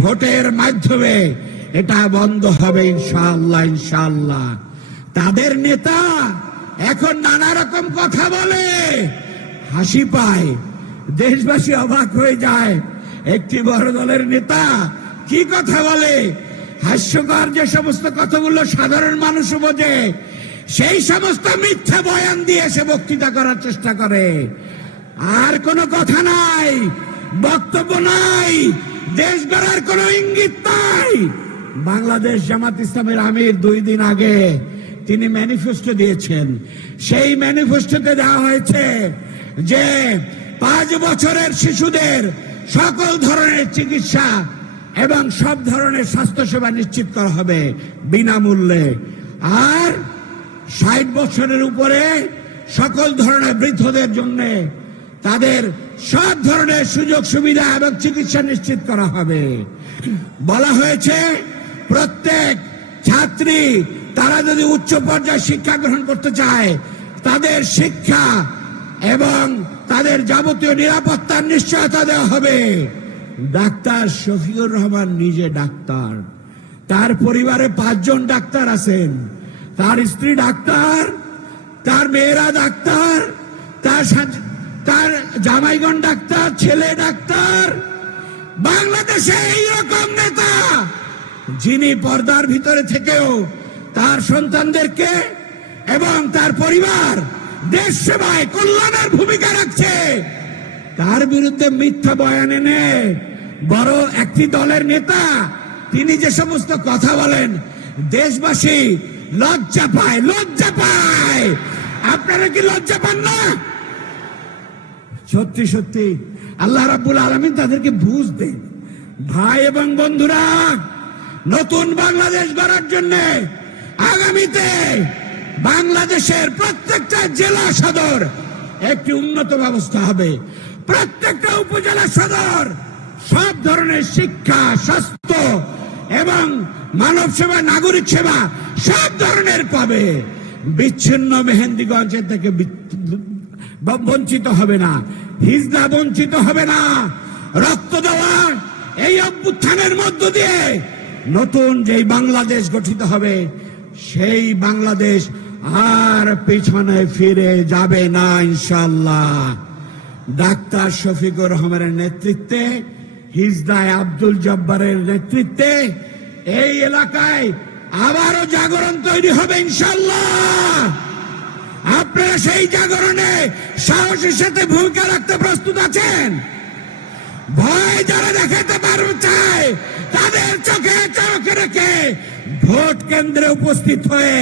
ভোটের মাধ্যমে এটা বন্ধ হবে ইনশাআল্লাহ ইনশাআল্লাহ। তাদের নেতা এখন নানা রকম কথা বলে, হাসি পায়, দেশবাসী অবাক হয়ে যায়। একটি বড় দলের নেতা কি কথা বলে, হাস্যকর যে সমস্ত কথাগুলো সাধারণ মানুষ বোঝে, সেই সমস্ত মিথ্যা বয়ান দিয়ে সে বক্তৃতা করার চেষ্টা করে। আর কোনো কথা নাই, বক্তব্য নাই, দেশ গড়ার কোনো ইঙ্গিত নাই। বাংলাদেশ জামাত ইসলামের আমির 2 দিন আগে তিনি ম্যানিফেস্টো দিয়েছেন। সেই ম্যানিফেস্টোতে দেওয়া হয়েছে যে 5 বছরের শিশুদের সকল ধরনের চিকিৎসা এবং সব ধরনের স্বাস্থ্যসেবা নিশ্চিত করা হবে বিনামূল্যে। আর 60 বছরের উপরে সকল ধরনের বৃদ্ধদের জন্য তাদের সব ধরনের সুযোগ সুবিধা এবং চিকিৎসা নিশ্চিত করা হবে। বলা হয়েছে প্রত্যেক ছাত্রী তারা যদি উচ্চ পর্যায়ে শিক্ষা গ্রহণ করতে চায়, তাদের শিক্ষা এবং তাদের যাবতীয় নিরাপত্তার নিশ্চয়তা দেওয়া হবে। ডাক্তার শফিকুর রহমান নিজে ডাক্তার, তার পরিবারে 5 জন ডাক্তার আছেন, তার স্ত্রী ডাক্তার, তার মেয়েরা ডাক্তার, তার জামাইগণ ডাক্তার, ছেলে ডাক্তার। বাংলাদেশে এইরকম নেতা যিনি পর্দার ভিতরে থেকেও তার সন্তানদেরকে এবং তার পরিবার দেশ সেবায় কল্যাণের ভূমিকা রাখছে, তার বিরুদ্ধে মিথ্যা বয়ান এনে বড় একটি দলের নেতা তিনি যে সমস্ত কথা বলেন, দেশবাসী লজ্জা পায়, লজ্জা পায়। আপনারা কি লজ্জা পান না? সত্যি সত্যি আল্লাহ রাব্বুল আলামিন তাদেরকে বুঝ দেন। ভাই এবং বন্ধুরা, নতুন বাংলাদেশ গড়ার জন্য আগামীতে বাংলাদেশের প্রত্যেকটা জেলা সদর একটি উন্নত ব্যবস্থা হবে। প্রত্যেকটা উপজেলা সদর সব ধরনের শিক্ষা, স্বাস্থ্য এবং মানব সেবা, নাগরিক সেবা সব ধরনের পাবে। বিচ্ছিন্ন মেহেন্দিগঞ্জের থেকে বঞ্চিত হবে না, হিজলা বঞ্চিত হবে না। রক্ত দেওয়া এই অভ্যুত্থানের মধ্য দিয়ে নতুন যেই বাংলাদেশ গঠিত হবে, সেই বাংলাদেশ আর পিছনে ফিরে যাবে না ইনশাআল্লাহ। ডাক্তার শফিকুর রহমানের নেতৃত্বে, হিজলায় আব্দুল জব্বারের নেতৃত্বে এই এলাকায় আবারও জাগরণ তৈরি হবে ইনশাআল্লাহ। আপনারা সেই জাগরণে সাহসের সাথে ভূমিকা রাখতে প্রস্তুত আছেন? ভয় যারা দেখাতে পারবে চায়, তাদের চোখে চোখে রেখে ভোট কেন্দ্রে উপস্থিত হয়ে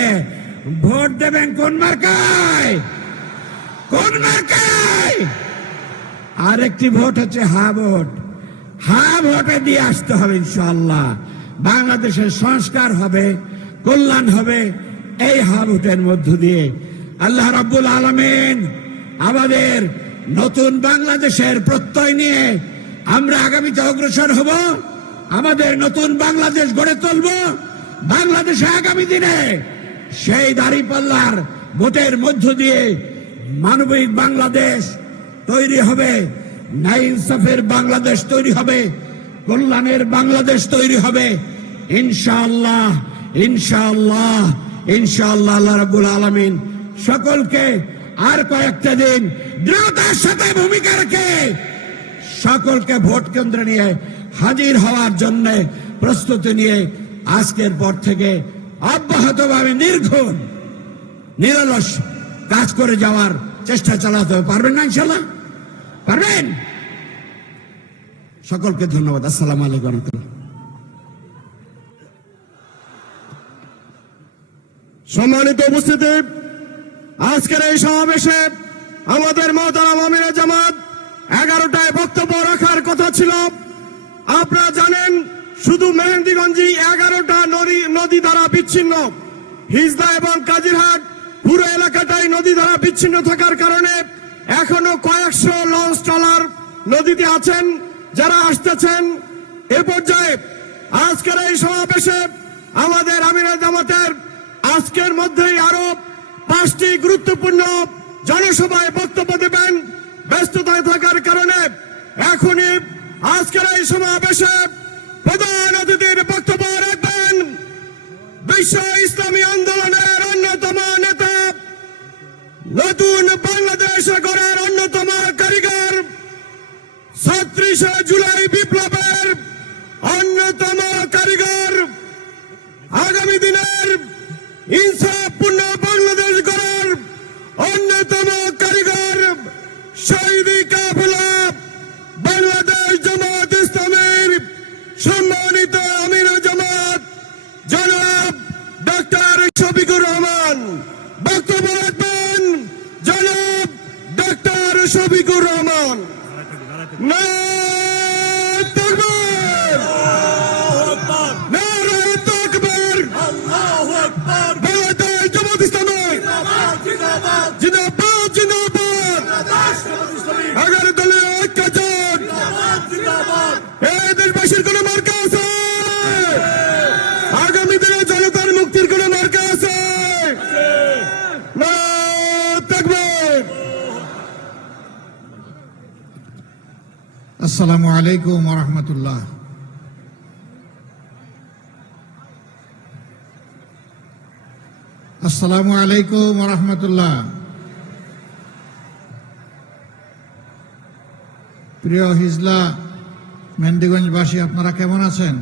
ভোট দেবেন কোন মার্কায়? কোন মার্কায়? আরেকটি ভোট হচ্ছে হা ভোট। হা ভোটে দিয়ে আসতে হবে ইনশাআল্লাহ। বাংলাদেশের সংস্কার হবে, কল্যাণ হবে এই হা ভোটের মধ্য দিয়ে। আল্লাহ রাব্বুল আলামিন আমাদের নতুন বাংলাদেশের প্রত্যয় নিয়ে আমরা আগামীতে অগ্রসর হব। আমাদের নতুন বাংলাদেশ গড়ে তুলব। বাংলাদেশে আগামী দিনে সেই দাঁড়িপাল্লার ভোটের মধ্য দিয়ে মানবিক বাংলাদেশ তৈরি হবে, ন্যায় ইনসাফের বাংলাদেশ তৈরি হবে, কল্যাণের বাংলাদেশ তৈরি হবে ইনশাআল্লাহ ইনশাআল্লাহ ইনশাআল্লাহ। আল্লাহ রাব্বুল আলামিন সকলকে আর কয়েকটা দিন দৃঢ়তার সাথে ভূমিকা রেখে সকলকে ভোট কেন্দ্রে নিয়ে হাজির হওয়ার জন্য প্রস্তুতি নিয়ে আজকের পর থেকে অব্যাহতভাবে নির্ঘুম নিরলস কাজ করে যাওয়ার চেষ্টা চালাতে হবে। পারবেন না ইনশাআল্লাহ? পারবেন? সকলকে ধন্যবাদ। আসসালামু আলাইকুম ওয়া রাহমাতুল্লাহ। সম্মানিত উপস্থিতি, আজকের এই সমাবেশে আমাদের মোহতারাম আমিরে জামাত 11টায় বক্তব্য রাখার কথা ছিল। আপনারা জানেন শুধু মেহেন্দিগঞ্জে 11টা নদী দ্বারা বিচ্ছিন্ন। হিজলা এবং কাজিরহাট পুরো এলাকাটাই নদী দ্বারা বিচ্ছিন্ন থাকার কারণে এখনো কয়েকশো লঞ্চ ট্রলার নদীতে আছেন যারা আসতেছেন। এ পর্যায়ে আজকের এই সমাবেশে আমাদের আমিরে জামাতের আজকের মধ্যেই আরো 5টি গুরুত্বপূর্ণ জনসভায় বক্তব্য দেবেন। ব্যস্ততায় থাকার কারণে এখনই আজকের এই সমাবেশে প্রধান আজকের বক্তব্য রাখবেন বিশ্ব ইসলামী আন্দোলনের অন্যতম নেতা, নতুন বাংলাদেশ গড়ার অন্যতম কারিগর, ৩৬ জুলাই বিপ্লবের অন্যতম কারিগর, আগামী দিনের ইনসাফপূর্ণ বাংলাদেশ গড়ার অন্যতম কারিগর, শহীদ কাফেলা বাংলাদেশ জামাত ইসলামীর সম্মানিত আমির জামাত জনাব ডক্টর শফিকুর রহমান। বক্তব্য রাখবেন জনাব ডক্টর শফিকুর রহমান। নারায়ে তাকবীর, নারায়ে তাকবীর, বাংলাদেশ জামাত ইসলামী জিন্দাবাদ, জিন্দাবাদ, আগামী দলীয় ঐক্য জোট, এই দেশবাসীর কোন মার্কা আছে? আগামী দিনে জনতার মুক্তির কোন মার্কা আছে? নারায়ে তাকবীর। আসসালামু আলাইকুম ওয়া রাহমাতুল্লাহ। আসসালামু আলাইকুম ওয়া রাহমাতুল্লাহ। প্রিয় হিজলা মেন্দিগঞ্জবাসী, আপনারা কেমন আছেন?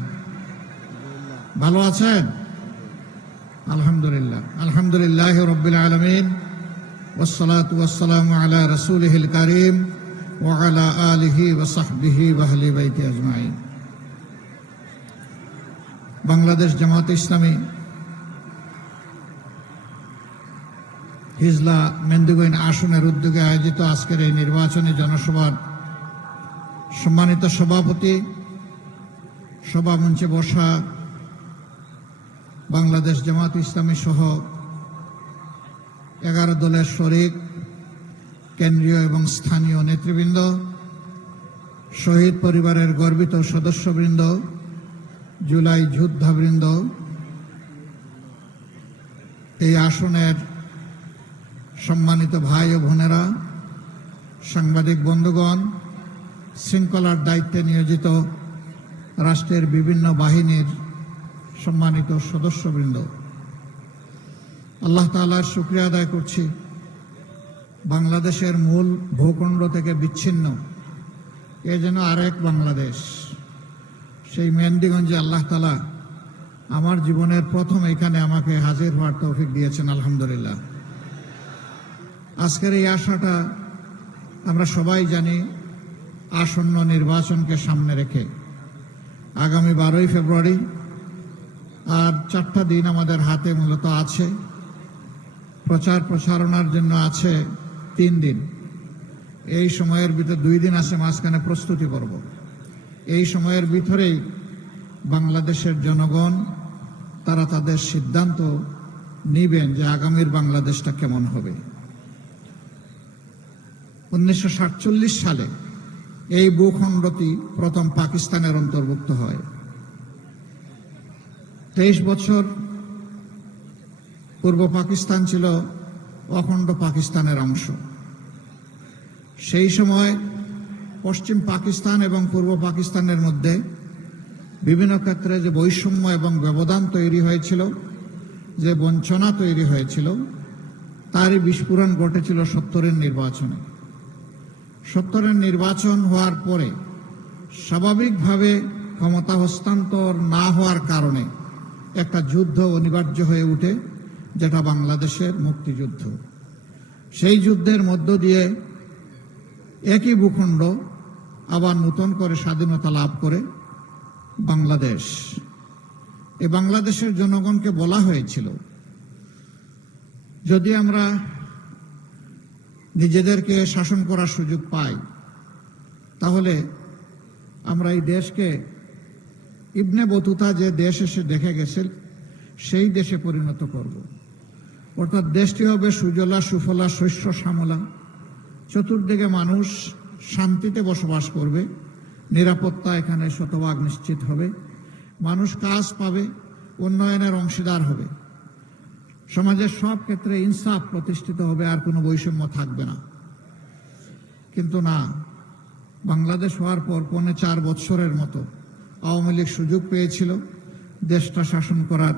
ভালো আছেন? আলহামদুলিল্লাহ, আলহামদুলিল্লাহ রাব্বিল আলামিন, ওয়াসসালাতু ওয়াসসালামু আলা রাসূলিহিল কারীম ওয়া আলা আলিহি ওয়া সাহবিহি ওয়া আহলি বাইতি আজমাইন। বাংলাদেশ জামাত ইসলামী হিজলা মেন্দিগঞ্জ আসনের উদ্যোগে আয়োজিত আজকের এই নির্বাচনী জনসভার সম্মানিত সভাপতি, সভামঞ্চে বসা বাংলাদেশ জামাত ইসলামী সহ 11 দলের শরিক, কেন্দ্রীয় এবং স্থানীয় নেতৃবৃন্দ, শহীদ পরিবারের গর্বিত সদস্যবৃন্দ, জুলাই যোদ্ধাবৃন্দ, এই আসনের সম্মানিত ভাই ও বোনেরা, সাংবাদিক বন্ধুগণ, শৃঙ্খলার দায়িত্বে নিয়োজিত রাষ্ট্রের বিভিন্ন বাহিনীর সম্মানিত সদস্যবৃন্দ, আল্লাহ তাআলার শুকরিয়া আদায় করছি বাংলাদেশের মূল ভূখণ্ড থেকে বিচ্ছিন্ন এ যেন আরেক বাংলাদেশ, সেই মেন্দিগঞ্জে আল্লাহ তাআলা আমার জীবনের প্রথম এখানে আমাকে হাজির হওয়ার তৌফিক দিয়েছেন, আলহামদুলিল্লাহ। আজকের এই আশাটা আমরা সবাই জানি, আসন্ন নির্বাচনকে সামনে রেখে আগামী 12ই ফেব্রুয়ারি আর 4টা দিন আমাদের হাতে মূলত আছে। প্রচার প্রচারণার জন্য আছে 3 দিন। এই সময়ের ভিতরে 2 দিন আছে মাঝখানে প্রস্তুতি পর্ব। এই সময়ের ভিতরেই বাংলাদেশের জনগণ তারা তাদের সিদ্ধান্ত নিবেন যে আগামীর বাংলাদেশটা কেমন হবে। 1947 সালে এই ভূখণ্ডটি প্রথম পাকিস্তানের অন্তর্ভুক্ত হয়। 23 বছর পূর্ব পাকিস্তান ছিল অখণ্ড পাকিস্তানের অংশ। সেই সময় পশ্চিম পাকিস্তান এবং পূর্ব পাকিস্তানের মধ্যে বিভিন্ন ক্ষেত্রে যে বৈষম্য এবং ব্যবধান তৈরি হয়েছিল, যে বঞ্চনা তৈরি হয়েছিল, তারই বিস্ফোরণ ঘটেছিল 70-এর নির্বাচনে। 70-এর নির্বাচন হওয়ার পরে স্বাভাবিকভাবে ক্ষমতা হস্তান্তর না হওয়ার কারণে একটা যুদ্ধ অনিবার্য হয়ে ওঠে, যেটা বাংলাদেশের মুক্তিযুদ্ধ। সেই যুদ্ধের মধ্য দিয়ে একই ভূখণ্ড আবার নতুন করে স্বাধীনতা লাভ করে বাংলাদেশ। এই বাংলাদেশের জনগণকে বলা হয়েছিল, যদি আমরা নিজেদেরকে শাসন করার সুযোগ পাই, তাহলে আমরা এই দেশকে ইবনে বতুতা যে দেশ এসে দেখে গেছে সেই দেশে পরিণত করব। অর্থাৎ দেশটি হবে সুজলা সুফলা শস্য শ্যামলা, চতুর্দিকে মানুষ শান্তিতে বসবাস করবে, নিরাপত্তা এখানে শতভাগ নিশ্চিত হবে, মানুষ কাজ পাবে, উন্নয়নের অংশীদার হবে, সমাজের সব ক্ষেত্রে ইনসাফ প্রতিষ্ঠিত হবে, আর কোনো বৈষম্য থাকবে না। কিন্তু না, বাংলাদেশ হওয়ার পর 4.25 বছরের মতো আওয়ামী লীগ সুযোগ পেয়েছিল দেশটা শাসন করার,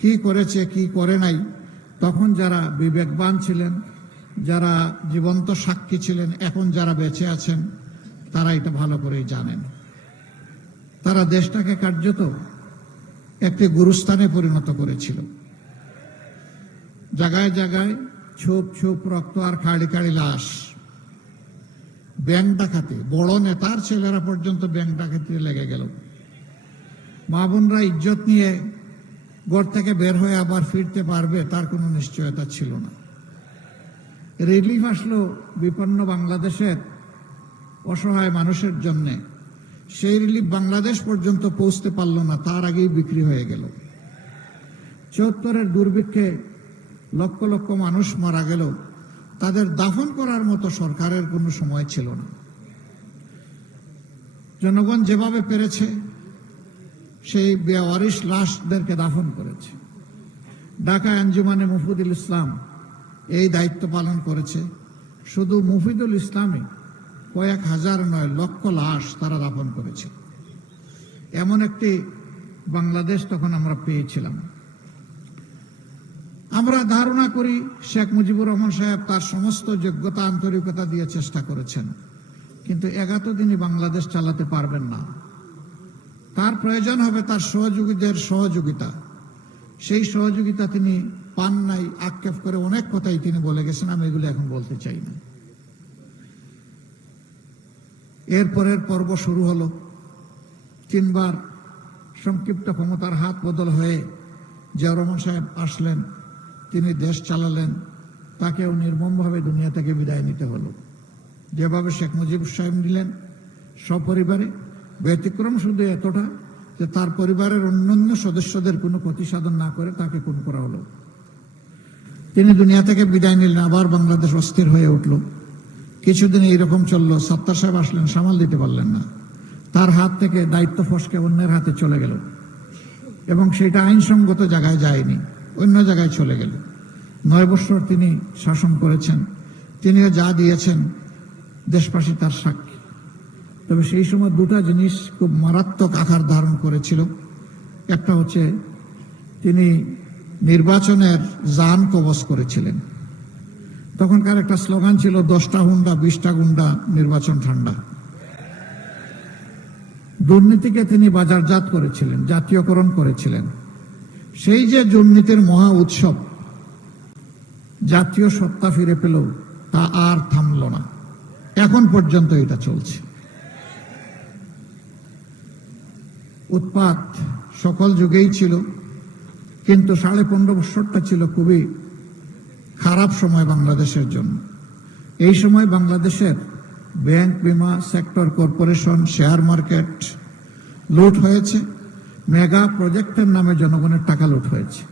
কি করেছে কি করে নাই, তখন যারা বিবেকবান ছিলেন, যারা জীবন্ত সাক্ষী ছিলেন, এখন যারা বেঁচে আছেন তারা এটা ভালো করেই জানেন। তারা দেশটাকে কার্যত একটি গুরুস্থানে পরিণত করেছিল। জায়গায় জায়গায় ছোপ ছোপ রক্ত আর খাড়ি খাড়ি লাশ। ব্যাংক ডাকাতি, বড় নেতার ছেলেরা পর্যন্ত ব্যাংক ডাকাতি লেগে গেল। মা বোনরা ইজ্জত নিয়ে ঘর থেকে বের হয়ে আবার ফিরতে পারবে তার কোনো নিশ্চয়তা ছিল না। রিলিফ আসলো বিপন্ন বাংলাদেশের অসহায় মানুষের জন্য, সেই রিলিফ বাংলাদেশ পর্যন্ত পৌঁছতে পারল না, তার আগেই বিক্রি হয়ে গেল। ৭৪-এর দুর্ভিক্ষে লক্ষ লক্ষ মানুষ মারা গেল, তাদের দাফন করার মতো সরকারের কোনো সময় ছিল না। জনগণ যেভাবে পেরেছে সেই বেওয়ারিশ লাশদেরকে দাফন করেছে। ঢাকা আঞ্জুমানে মুফিদুল ইসলাম এই দায়িত্ব পালন করেছে। শুধু মুফিদুল ইসলামই কয়েক হাজার নয়, লক্ষ লাশ তারা দাফন করেছে। এমন একটি বাংলাদেশ তখন আমরা পেয়েছিলাম। আমরা ধারণা করি শেখ মুজিবুর রহমান সাহেব তার সমস্ত যোগ্যতা আন্তরিকতা দিয়ে চেষ্টা করেছেন, কিন্তু ৭১ দিনই বাংলাদেশ চালাতে পারবেন না। তার প্রয়োজন হবে তার সহযোগীদের সহযোগিতা। সেই সহযোগিতা তিনি পান নাই। আক্ষেপ করে অনেক কথাই তিনি বলে গেছেন, আমি এগুলো এখন বলতে চাই না। এরপরের পর্ব শুরু হলো। ৩ বার সংক্ষিপ্ত ক্ষমতার হাত বদল হয়ে জিয়াউর রহমান সাহেব আসলেন, তিনি দেশ চালালেন, তাকেও নির্মমভাবে দুনিয়া থেকে বিদায় নিতে হলো। যেভাবে শেখ মুজিব সাহেব নিলেন সপরিবারে, ব্যতিক্রম শুধু এতটা যে তার পরিবারের অন্যান্য সদস্যদের কোনো ক্ষতি সাধন না করে তাকে খুন করা হলো। তিনি দুনিয়া থেকে বিদায় নিলেন, আবার বাংলাদেশ অস্থির হয়ে উঠল। কিছুদিন এইরকম চললো। সত্তার সাহেব আসলেন, সামাল দিতে পারলেন না। তার হাত থেকে দায়িত্ব ফসকে অন্যের হাতে চলে গেল এবং সেটা আইনসঙ্গত জায়গায় যায়নি, অন্য জায়গায় চলে গেল। ৯ বছর তিনি শাসন করেছেন। তিনিও যা দিয়েছেন দেশবাসী তার সাক্ষী। তবে সেই সময় দুটা জিনিস খুব মারাত্মক আকার ধারণ করেছিল। একটা হচ্ছে তিনি নির্বাচনের জান কবজ করেছিলেন। তখনকার একটা স্লোগান ছিল 10টা হুন্ডা 20টা গুন্ডা, নির্বাচন ঠান্ডা। দুর্নীতিকে তিনি বাজারজাত করেছিলেন, জাতীয়করণ করেছিলেন। সেই যে দুর্নীতির মহা উৎসব, জাতীয় সত্তা ফিরে পেল, তা আর থামল না। এখন পর্যন্ত এটা চলছে। উৎপাত সকল যুগেই ছিল, কিন্তু 15.5 বছরটা ছিল খুবই খারাপ সময় বাংলাদেশের জন্য। এই সময় বাংলাদেশের ব্যাংক, বিমা সেক্টর, কর্পোরেশন, শেয়ার মার্কেট লুট হয়েছে। মেগা প্রজেক্টের নামে জনগণের টাকা লুট হয়েছে।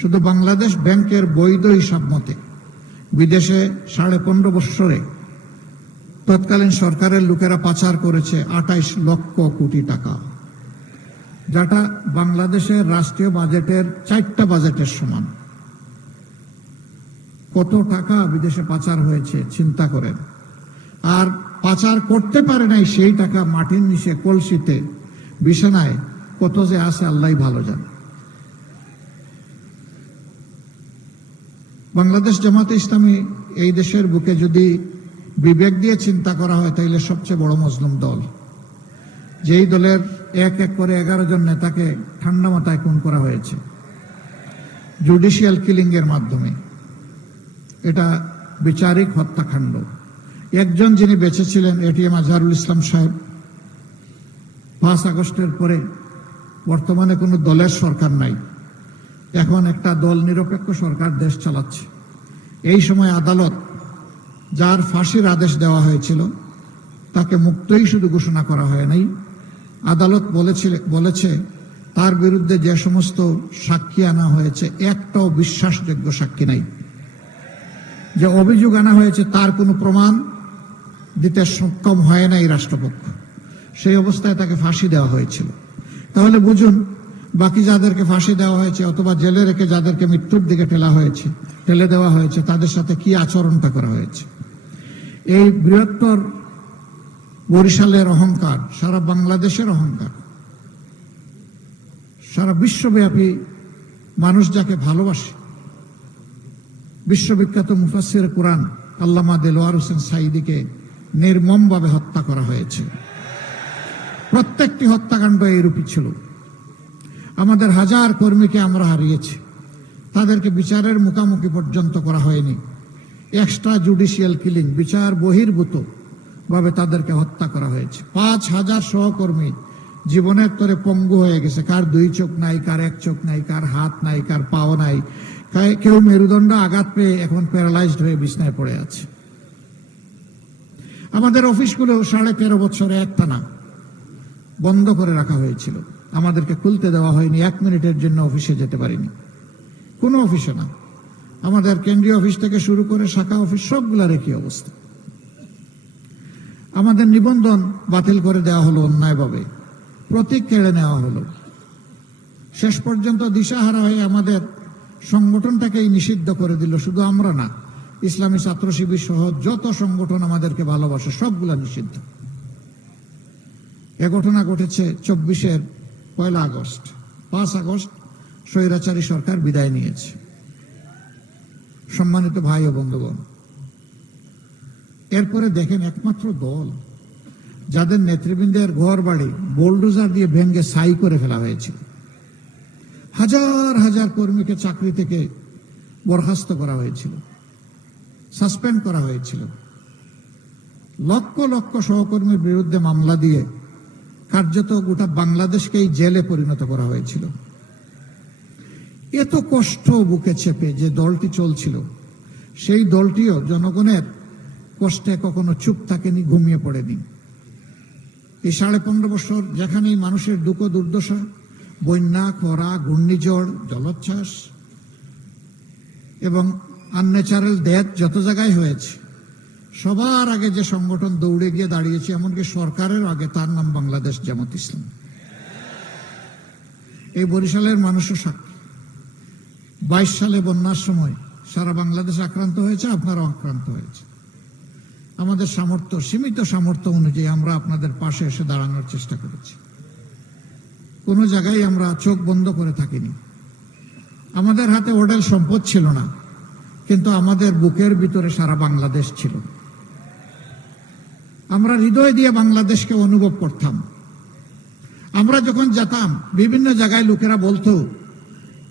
শুধু বাংলাদেশ ব্যাংকের বৈধ হিসাব মতে বিদেশে 15.5 বছরে তৎকালীন সরকারের লোকেরা পাচার করেছে 28 লক্ষ কোটি টাকা, যেটা বাংলাদেশের রাষ্ট্রীয় বাজেটের 4টা বাজেটের সমান। কত টাকা বিদেশে পাচার হয়েছে চিন্তা করেন। আর পাচার করতে পারে নাই সেই টাকা মাটির নিচে কলসিতে বিছানায় কত যে আছে আল্লাহই ভালো জানে। বাংলাদেশ জামাতে ইসলামী এই দেশের বুকে যদি বিবেক দিয়ে চিন্তা করা হয় তাহলে সবচেয়ে বড় মজলুম দল। যেই দলের এক এক করে 11 জন নেতাকে ঠান্ডা মাথায় খুন করা হয়েছে জুডিশিয়াল কিলিং এর মাধ্যমে। এটা বিচারিক হত্যাকাণ্ড। একজন যিনি বেঁচে ছিলেন এটিএম আজহারুল ইসলাম সাহেব, 5 আগস্টের পরে বর্তমানে কোনো দলের সরকার নাই, এখন একটা দল নিরপেক্ষ সরকার দেশ চালাচ্ছে। এই সময় আদালত যার ফাঁসির আদেশ দেওয়া হয়েছিল তাকে মুক্তই শুধু ঘোষণা করা হয় নাই, আদালত বলেছে তার বিরুদ্ধে যে সমস্ত সাক্ষী আনা হয়েছে একটাও বিশ্বাসযোগ্য সাক্ষী নাই। যে অভিযোগ আনা হয়েছে তার কোনো প্রমাণ দিতে সক্ষম হয় নাই রাষ্ট্রপক্ষ। সেই অবস্থায় তাকে ফাঁসি দেওয়া হয়েছিল। তাহলে বুঝুন বাকি যাদেরকে ফাঁসি দেওয়া হয়েছে অথবা জেলে রেখে যাদেরকে মৃত্যুর দিকে ঠেলে দেওয়া হয়েছে তাদের সাথে কি আচরণটা করা হয়েছে। এই বৃহত্তর বরিশালের অহংকার, সারা বাংলাদেশের অহংকার, সারা বিশ্বব্যাপী মানুষ যাকে ভালোবাসে, বিশ্ববিখ্যাত মুফাসসির কুরআন আল্লামা দেলোয়ার হোসেন সাঈদীকে নির্মমভাবে হত্যা করা হয়েছে। প্রত্যেকটি হত্যাকাণ্ড এইরূপই ছিল। আমাদের হাজার কর্মীকে আমরা হারিয়েছি, তাদেরকে বিচারের মুখোমুখি পর্যন্ত করা হয়নি। এক্সট্রা জুডিশিয়াল কিলিং, বিচার বহির্ভূত ভাবে তাদেরকে হত্যা করা হয়েছে। 5,000 সহকর্মী জীবনের তরে পঙ্গু হয়ে গেছে। কার 2 চোখ নাই, কার 1 চোখ নাই, কার হাত নাই, কার পাও নাই, কেউ মেরুদণ্ড আঘাত পেয়ে এখন প্যারালাইজড হয়ে বিছনায় পড়ে আছে। আমাদের অফিসগুলো 13.5 বছরে একটানা বন্ধ করে রাখা হয়েছিল। আমাদেরকে খুলতে দেওয়া হয়নি, 1 মিনিটের জন্য অফিসে যেতে পারিনি, কোনো অফিসে না। আমাদের কেন্দ্রীয় অফিস থেকে শুরু করে শাখা অফিস সবগুলার একই অবস্থা। আমাদের নিবন্ধন বাতিল করে দেওয়া হলো অন্যায়ভাবে, প্রতীক কেড়ে নেওয়া হলো। শেষ পর্যন্ত দিশাহারা হয়ে আমাদের সংগঠনটাকেই নিষিদ্ধ করে দিল। শুধু আমরা না, ইসলামী ছাত্র শিবির সহ যত সংগঠন আমাদেরকে ভালোবাসে সবগুলা নিষিদ্ধ। এ ঘটনা ঘটেছে 24-এর 1 আগস্ট। 5 আগস্ট স্বৈরাচারী সরকার বিদায় নিয়েছে। সম্মানিত ভাই ও বন্ধুগণ, এরপরে দেখেন একমাত্র দল যাদের নেতৃবৃন্দের ঘর বাড়ি বোলডোজার দিয়ে ভেঙে ছাই করে ফেলা হয়েছিল, হাজার হাজার কর্মীকে চাকরি থেকে বরখাস্ত করা হয়েছিল, সাসপেন্ড করা হয়েছিল, লক্ষ লক্ষ সহকর্মীর বিরুদ্ধে মামলা দিয়ে কার্যত গোটা বাংলাদেশকেই জেলে পরিণত করা হয়েছিল। এত কষ্ট বুকে চেপে যে দলটি চলছিল, সেই দলটিও জনগণের কষ্টে কখনো চুপ থাকেনি, ঘুমিয়ে পড়েনি। এই 15.5 বছর যেখানেই মানুষের দুঃখ দুর্দশা, বন্যা, খরা, ঘূর্ণিঝড়, জলোচ্ছ্বাস এবং আনন্যাচারাল ডেথ যত জায়গায় হয়েছে, সবার আগে যে সংগঠন দৌড়ে গিয়ে দাঁড়িয়েছে, এমনকি সরকারের আগে, তার নাম বাংলাদেশ জামাত ইসলাম। এই বরিশালের মানুষও সাক্ষী। 22 সালে বন্যার সময় সারা বাংলাদেশ আক্রান্ত হয়েছে, আপনারাও আক্রান্ত হয়েছে। আমাদের সামর্থ্য, সীমিত সামর্থ্য অনুযায়ী আমরা আপনাদের পাশে এসে দাঁড়ানোর চেষ্টা করেছি। কোনো জায়গায় আমরা চোখ বন্ধ করে থাকিনি। আমাদের হাতে হোটেল সম্পদ ছিল না, কিন্তু আমাদের বুকের ভিতরে সারা বাংলাদেশ ছিল। আমরা হৃদয় দিয়ে বাংলাদেশকে অনুভব করতাম। আমরা যখন যেতাম, বিভিন্ন জায়গায় লোকেরা বলতো,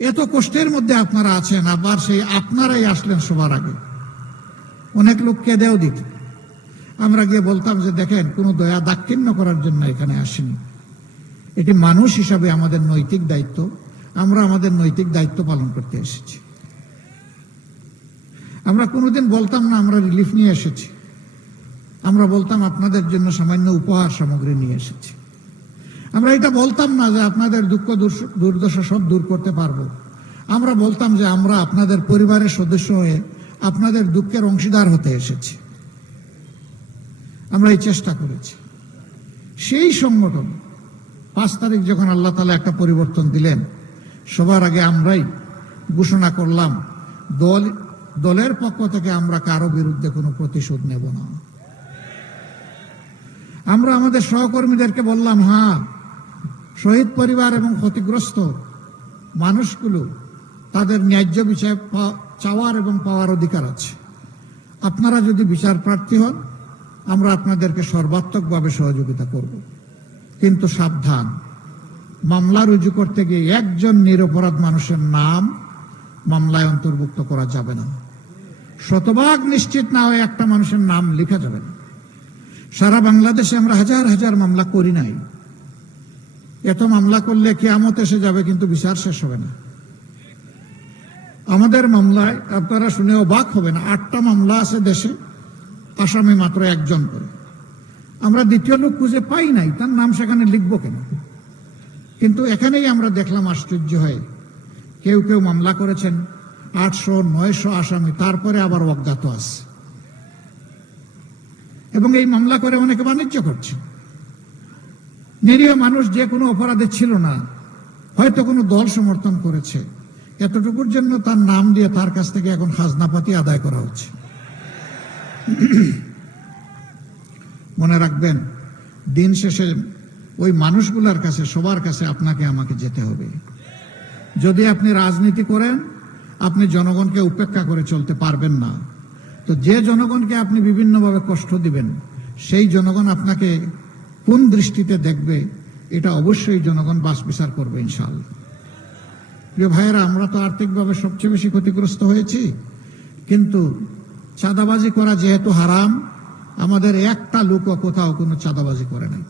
এত কষ্টের মধ্যে আপনারা আছেন, আবার সেই আপনারাই আসলেন সবার আগে। অনেক লোক কেঁদেও দিত। আমরা গিয়ে বলতাম যে দেখেন, কোনো দয়া দাক্ষিণ্য করার জন্য এখানে আসেনি, এটি মানুষ হিসাবে আমাদের নৈতিক দায়িত্ব। আমরা আমাদের নৈতিক দায়িত্ব পালন করতে এসেছি। আমরা কোনোদিন বলতাম না আমরা রিলিফ নিয়ে এসেছি। আমরা বলতাম আপনাদের জন্য সামান্য উপহার সামগ্রী নিয়ে এসেছি। আমরা এটা বলতাম না যে আপনাদের দুঃখ দুর্দশা সব দূর করতে পারবো। আমরা বলতাম যে আমরা আপনাদের পরিবারের সদস্য হয়ে আপনাদের দুঃখের অংশীদার হতে এসেছি। আমরা এই চেষ্টা করেছি। সেই সংগঠন 5 তারিখ যখন আল্লাহ তাআলা একটা পরিবর্তন দিলেন, সবার আগে আমরাই ঘোষণা করলাম, দলের পক্ষ থেকে আমরা কারো বিরুদ্ধে কোনো প্রতিশোধ নেব না। আমরা আমাদের সহকর্মীদেরকে বললাম, হ্যাঁ, শহীদ পরিবার এবং ক্ষতিগ্রস্ত মানুষগুলো তাদের ন্যায্য বিচার চাওয়ার এবং পাওয়ার অধিকার আছে। আপনারা যদি বিচার প্রার্থী হন, আমরা আপনাদেরকে সর্বাত্মকভাবে সহযোগিতা করব। কিন্তু সাবধান, মামলা রুজু করতে গিয়ে একজন নিরপরাধ মানুষের নাম মামলায় অন্তর্ভুক্ত করা যাবে না। শতভাগ নিশ্চিত না হয়ে একটা মানুষের নাম লেখা যাবে না। সারা বাংলাদেশে আমরা হাজার হাজার মামলা করি নাই। এত মামলা করলে কিয়ামত এসে যাবে, কিন্তু বিচার শেষ হবে না। আমাদের মামলায় আপনারা শুনে অবাক হবেন, 8টা মামলা আছে দেশে, আসামি মাত্র 1 জন করে। আমরা দ্বিতীয় লোক খুঁজে পাই নাই, তার নাম সেখানে লিখবো কেন? কিন্তু এখানেই আমরা দেখলাম আশ্চর্য হয়ে, কেউ কেউ মামলা করেছেন 800-900 আসামি, তারপরে আবার অজ্ঞাত আছে। এবং এই মামলা করে অনেকে বাণিজ্য করছে। নিরীহ মানুষ যে কোনো অপরাধে ছিল না, হয়তো কোনো দল সমর্থন করেছে, এতটুকুর জন্য তার নাম দিয়ে তার কাছ থেকে এখন খাজনাপাতি আদায় করা হচ্ছে। মনে রাখবেন, দিন শেষে ওই মানুষগুলোর কাছে, সবার কাছে আপনাকে আমাকে যেতে হবে। যদি আপনি রাজনীতি করেন, আপনি জনগণকে উপেক্ষা করে চলতে পারবেন না। তো যে জনগণকে আপনি বিভিন্নভাবে কষ্ট দিবেন, সেই জনগণ আপনাকে কোন দৃষ্টিতে দেখবে, এটা অবশ্যই জনগণ বাছ বিচার করবে ইনশাআল্লাহ। প্রিয় ভাইয়েরা, আমরা তো আর্থিকভাবে সবচেয়ে বেশি ক্ষতিগ্রস্ত হয়েছি, কিন্তু চাঁদাবাজি করা যেহেতু হারাম, আমাদের একটা লোকও কোথাও কোনো চাঁদাবাজি করে নাই।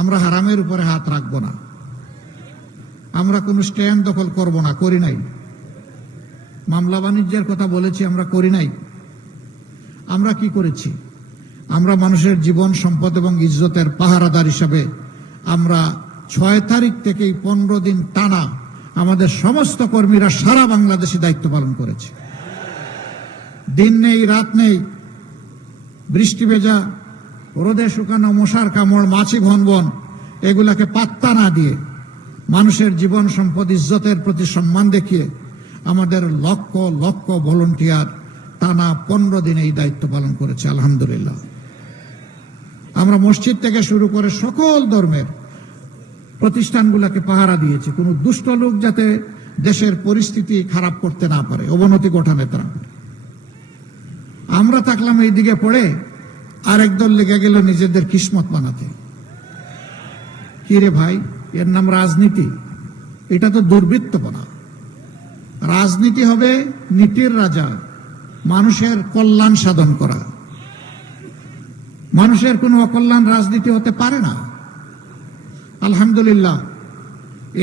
আমরা হারামের উপরে হাত রাখবো না, আমরা কোনো স্ট্যান্ড দখল করব না, করি নাই। মামলা বাণিজ্যের কথা বলেছি, আমরা করি নাই। আমরা কি করেছি? আমরা মানুষের জীবন, সম্পদ এবং ইজ্জতের পাহারাদার হিসাবে আমরা 6 তারিখ থেকেই 15 দিন টানা আমাদের সমস্ত কর্মীরা সারা বাংলাদেশে দায়িত্ব পালন করেছে। দিন নেই, রাত নেই, বৃষ্টি ভেজা, রোদে শুকানো, মশার কামড়, মাছি ভনবন, এগুলাকে পাত্তা না দিয়ে মানুষের জীবন, সম্পদ, ইজ্জতের প্রতি সম্মান দেখিয়ে আমাদের লক্ষ লক্ষ ভলান্টিয়ার টানা 15 দিন এই দায়িত্ব পালন করেছে। আলহামদুলিল্লাহ। আমরা মসজিদ থেকে শুরু করে সকল ধর্মের প্রতিষ্ঠানগুলোকে পাহারা দিয়েছি, কোনো দুষ্ট লোক যাতে দেশের পরিস্থিতি খারাপ করতে না পারে, অবনতি ঘটাতে না পারে। আমরা থাকলাম এই দিকে পড়ে, আরেক দল লেগে গেল নিজেদের কিসমত বানাতে। কি রে ভাই, এর নাম রাজনীতি? এটা তো দুর্বৃত্তপনা। রাজনীতি হবে নীতির রাজা, মানুষের কল্যাণ সাধন করা। মানুষের কোনো অকল্যাণ রাজনীতি হতে পারে না। আলহামদুলিল্লাহ,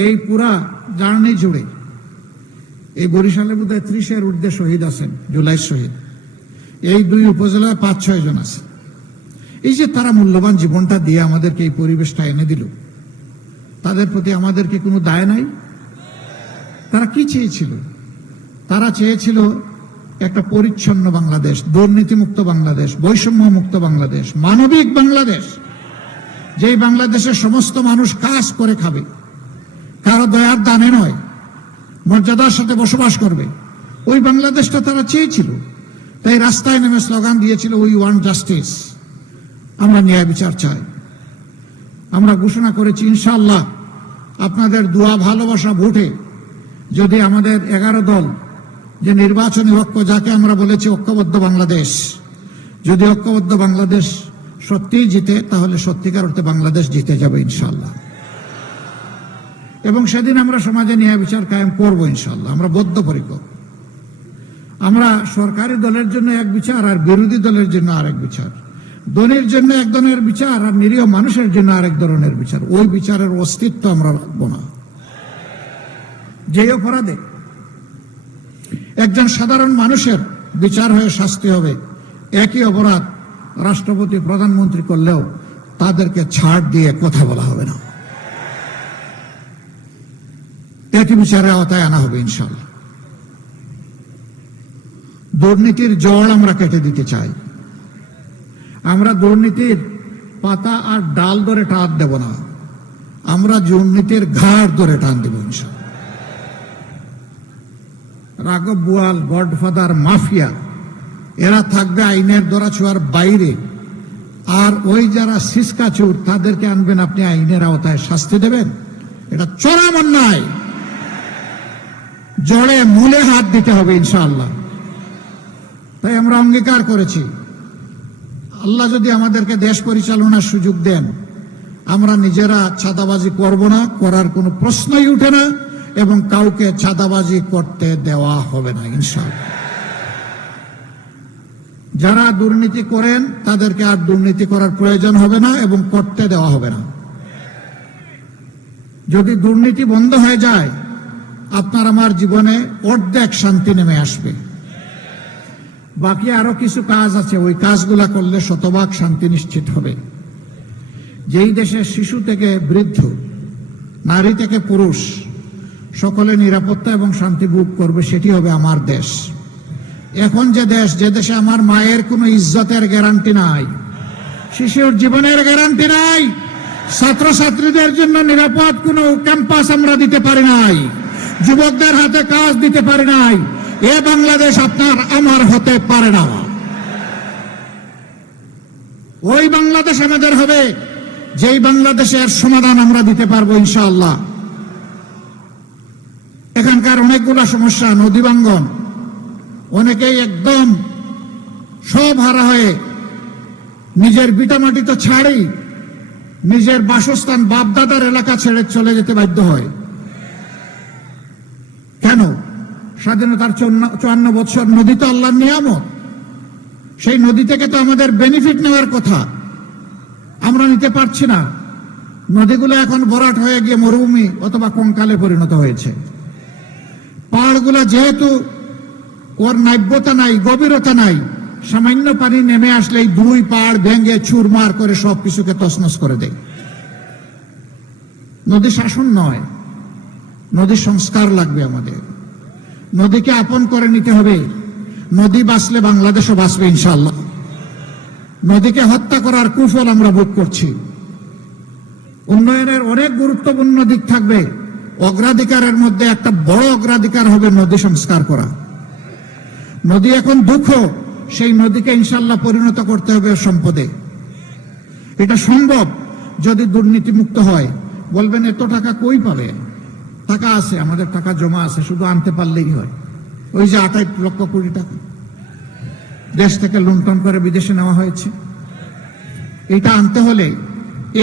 এই পুরা জার্নি জুড়ে এই বরিশালে বোধহয় 30-এর ঊর্ধ্বে শহীদ আছেন, জুলাই শহীদ। এই 2 উপজেলায় 5-6 জন আছে। এই যে তারা মূল্যবান জীবনটা দিয়ে আমাদেরকে এই পরিবেশটা এনে দিল, তাদের প্রতি আমাদের কি কোনো দায় নাই? তারা কি চেয়েছিল? তারা চেয়েছিল একটা পরিচ্ছন্ন বাংলাদেশ, দুর্নীতিমুক্ত বাংলাদেশ, বৈষম্য মুক্ত বাংলাদেশ, মানবিক বাংলাদেশ, যেই বাংলাদেশের সমস্ত মানুষ কাজ করে খাবে, কারো দয়ার দানে নয়, মর্যাদার সাথে বসবাস করবে। ওই বাংলাদেশটা তারা চেয়েছিল। তাই রাস্তায় নেমে স্লোগান দিয়েছিল, উই ওয়ান্ট জাস্টিস, আমরা ন্যায় বিচার চাই। আমরা ঘোষণা করেছি, ইনশাআল্লাহ আপনাদের দোয়া, ভালোবাসা, ভোটে যদি আমাদের 11 দল যে নির্বাচনী ঐক্য, যাকে আমরা বলেছি ঐক্যবদ্ধ বাংলাদেশ, যদি ঐক্যবদ্ধ বাংলাদেশ সত্যিই জিতে, তাহলে সত্যিকার অর্থে বাংলাদেশ জিতে যাবে ইনশাআল্লাহ। এবং সেদিন আমরা সমাজে ন্যায় বিচার কায়েম করব ইনশাআল্লাহ। আমরা বদ্ধপরিকর। আমরা সরকারি দলের জন্য এক বিচার, আর বিরোধী দলের জন্য আরেক বিচার, ধনীর জন্য এক ধরনের বিচার, আর নিরীহ মানুষের জন্য আরেক ধরনের বিচার। ওই বিচারের অস্তিত্ব আমরা রাখব না। যে অপরাধে একজন সাধারণ মানুষের বিচার হয়ে শাস্তি হবে, একই অপরাধ রাষ্ট্রপতি, প্রধানমন্ত্রী করলেও তাদেরকে ছাড় দিয়ে কথা বলা হবে না। একই বিচারের আওতায় আনা হবে ইনশাআল্লাহ। দুর্নীতির জড় আমরা কেটে দিতে চাই। আমরা দুর্নীতির পাতা আর ডাল ধরে টান দেব না, আমরা দুর্নীতির ঘাড় ধরে টান দেব ইনশাআল্লাহ। রাঘব বোয়াল, গডফাদার, মাফিয়া, এরা থাকবে আইনের দরাছোঁয়ার বাইরে। আর ওই যারা সিসকাচুর, তাদেরকে আনবেন আপনি আইনের আওতায়, শাস্তি দেবেন। এটা চরম অন্যায়। জড়ে মূলে হাত দিতে হবে ইনশাআল্লাহ। তাই আমরা অঙ্গীকার করেছি, আল্লাহ যদি আমাদেরকে দেশ পরিচালনার সুযোগ দেন, আমরা নিজেরা চাঁদাবাজি করব না, করার কোনো প্রশ্নই উঠে না, এবং কাউকে চাঁদাবাজি করতে দেওয়া হবে না ইনশাআল্লাহ। যারা দুর্নীতি করেন তাদেরকে আর দুর্নীতি করার প্রয়োজন হবে না এবং করতে দেওয়া হবে না। যদি দুর্নীতি বন্ধ হয়ে যায়, আপনার আমার জীবনে অর্ধেক শান্তি নেমে আসবে। বাকি আরো কিছু কাজ আছে, ওই কাজগুলা করলে শতভাগ শান্তি নিশ্চিত হবে। যেই দেশে শিশু থেকে বৃদ্ধ, নারী থেকে পুরুষ সকলে নিরাপত্তা এবং শান্তি ভোগ করবে, সেটি হবে আমার দেশ। এখন যে দেশে আমার মায়ের কোনো ইজ্জতের গ্যারান্টি নাই, শিশুর জীবনের গ্যারান্টি নাই, ছাত্রছাত্রীদের জন্য নিরাপদ কোনো ক্যাম্পাস আমরা দিতে পারি নাই, যুবকদের হাতে কাজ দিতে পারি নাই, এ বাংলাদেশ আপনার আমার হতে পারে না। ওই বাংলাদেশ আমাদের হবে যেই বাংলাদেশের সমাধান আমরা দিতে পারবো ইনশাআল্লাহ। এখানকার অনেকগুলা সমস্যা, নদী ভাঙ্গন, অনেকেই একদম সব হারা হয়ে নিজের ভিটামাটি তো ছাড়েই নিজের বাসস্থান বাপদাদার এলাকা ছেড়ে চলে যেতে বাধ্য হয়। কেন? স্বাধীনতার 54 বছর নদী তো আল্লাহর নিয়ামত, সেই নদী থেকে তো আমাদের বেনিফিট নেওয়ার কথা, আমরা নিতে পারছি না। নদীগুলো এখন ভরাট হয়ে গিয়ে মরুভূমি অথবা কঙ্কালে পরিণত হয়েছে। পাহাড়গুলো যেহেতু ওর নাব্যতা নাই, গভীরতা নাই, সামান্য পানি নেমে আসলেই দুই পাহাড় ভেঙে চুরমার করে সবকিছুকে তছনছ করে দেয়। নদী শাসন নয়, নদী সংস্কার লাগবে আমাদের। নদীকে আপন করে নিতে হবে। নদী বাঁচলে বাংলাদেশও বাঁচবে ইনশাআল্লাহ। নদীকে হত্যা করার কুফল আমরা ভোগ করছি। উন্নয়নের অনেক গুরুত্বপূর্ণ দিক থাকবে, অগ্রাধিকারের মধ্যে একটা বড় অগ্রাধিকার হবে নদী সংস্কার করা। নদী এখন দুঃখ, সেই নদীকে ইনশাআল্লাহ পরিণত করতে হবে সম্পদে। এটা সম্ভব যদি দুর্নীতিমুক্ত হয়। বলবেন এত টাকা কই পাবে? টাকা আছে, আমাদের টাকা জমা আছে, শুধু আনতে পারলেই হয়। ওই যে 28 লক্ষ কোটি টাকা দেশ থেকে লুণ্ঠন করে বিদেশে নেওয়া হয়েছে, এটা আনতে হলে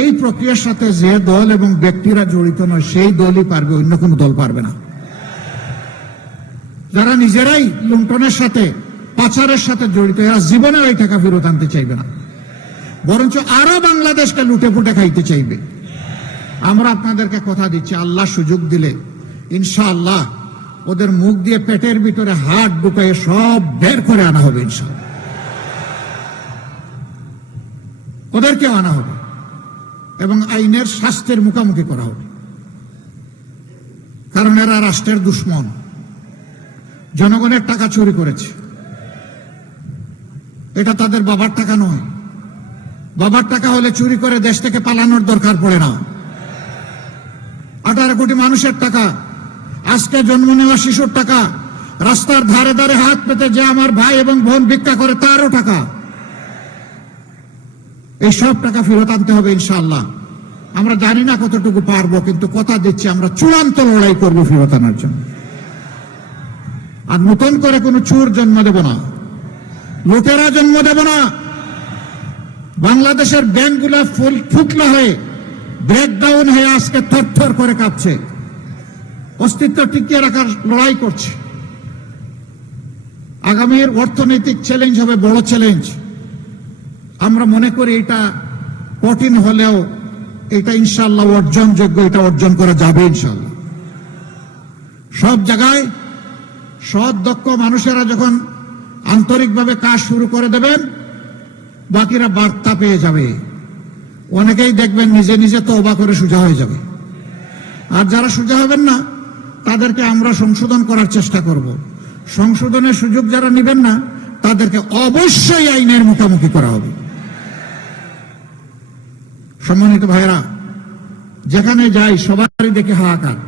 এই প্রক্রিয়ার সাথে যে দল এবং ব্যক্তিরা জড়িত নয় সেই দলই পারবে, অন্য কোনো দল পারবে না। যারা নিজেরাই লুণ্ঠনের সাথে, পাচারের সাথে জড়িত, এরা জীবনেও এই টাকা ফেরত আনতে চাইবে না, বরঞ্চ আরো বাংলাদেশকে লুটে পুটে খাইতে চাইবে। আমরা আপনাদেরকে কথা দিচ্ছি, আল্লাহ সুযোগ দিলে ইনশাআল্লাহ ওদের মুখ দিয়ে পেটের ভিতরে হাত ঢুকাইয়ে সব বের করে আনা হবে ইনশাআল্লাহ। ওদেরকেও আনা হবে এবং আইনের শাস্তির মুখোমুখি করা হবে। কারণ এরা রাষ্ট্রের দুশ্মন, জনগণের টাকা চুরি করেছে। এটা তাদের বাবার টাকা নয়। বাবার টাকা হলে চুরি করে দেশ থেকে পালানোর দরকার পড়ে না। 18 কোটি মানুষের টাকা, আজকে জন্ম নেওয়া শিশুর টাকা, রাস্তার ধারে ধারে হাত পেতে যে আমার ভাই এবং বোন ভিক্ষা করে তারও টাকা। এই সব টাকা ফেরত আনতে হবে ইনশাআল্লাহ। আমরা জানি না কতটুকু পারবো, কিন্তু কথা দিচ্ছি আমরা চূড়ান্ত লড়াই করবো ফেরত আনার জন্য। আর নতুন করে কোনো চোর জন্ম দেব না, লুটেরা জন্ম দেব না। বাংলাদেশের ব্যাংকগুলা ফুকলা হয়ে ব্রেকডাউন হয়ে আজকে থরথর করে কাঁপছে, অস্তিত্ব টিকিয়ে রাখার লড়াই করছে। আগামীর অর্থনৈতিক চ্যালেঞ্জ হবে বড় চ্যালেঞ্জ। আমরা মনে করি এটা কঠিন হলেও এটা ইনশাআল্লাহ অর্জনযোগ্য, এটা অর্জন করা যাবে ইনশাআল্লাহ। সব জায়গায় সৎ দক্ষ মানুষেরা যখন আন্তরিকভাবে কাজ শুরু করে দেবেন, বাকিরা বার্তা পেয়ে যাবে। অনেকেই দেখবেন নিজে নিজে তওবা করে সোজা হয়ে যাবে। আর যারা সোজা হবেন না তাদেরকে আমরা সংশোধন করার চেষ্টা করব। সংশোধনের সুযোগ যারা নেবেন না তাদেরকে অবশ্যই আইনের মুখোমুখি করা হবে। সম্মানিত ভাইরা, যেখানে যাই সবারই দেখে হাহাকার।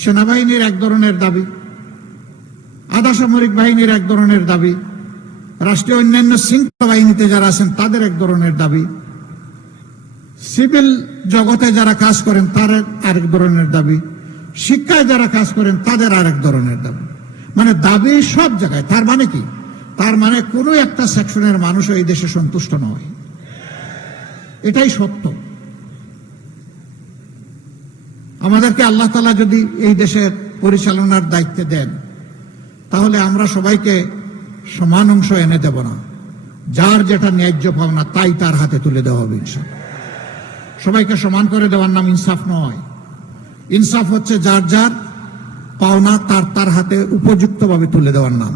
সেনাবাহিনীর এক ধরনের দাবি, আধা সামরিক বাহিনীর এক ধরনের দাবি, রাষ্ট্রীয় অন্যান্য শৃঙ্খলা বাহিনীতে যারা আছেন তাদের এক ধরনের দাবি, সিভিল জগতে যারা কাজ করেন তাদের আরেক ধরনের দাবি, শিক্ষায় যারা কাজ করেন তাদের আরেক ধরনের দাবি। মানে দাবি সব জায়গায়। তার মানে কি? তার মানে কোনো একটা সেকশনের মানুষ এই দেশে সন্তুষ্ট নয়, এটাই সত্য। আমাদেরকে আল্লাহ তাআলা যদি এই দেশের পরিচালনার দায়িত্ব দেন, তাহলে আমরা সবাইকে সমান অংশ এনে দেব না। যার যেটা ন্যায্য পাওনা তাই তার হাতে তুলে দেওয়া হবে ইনশাআল্লাহ। সবাইকে সমান করে দেওয়ার নাম ইনসাফ নয়। ইনসাফ হচ্ছে যার যার পাওনা তার তার হাতে উপযুক্তভাবে তুলে দেওয়ার নাম।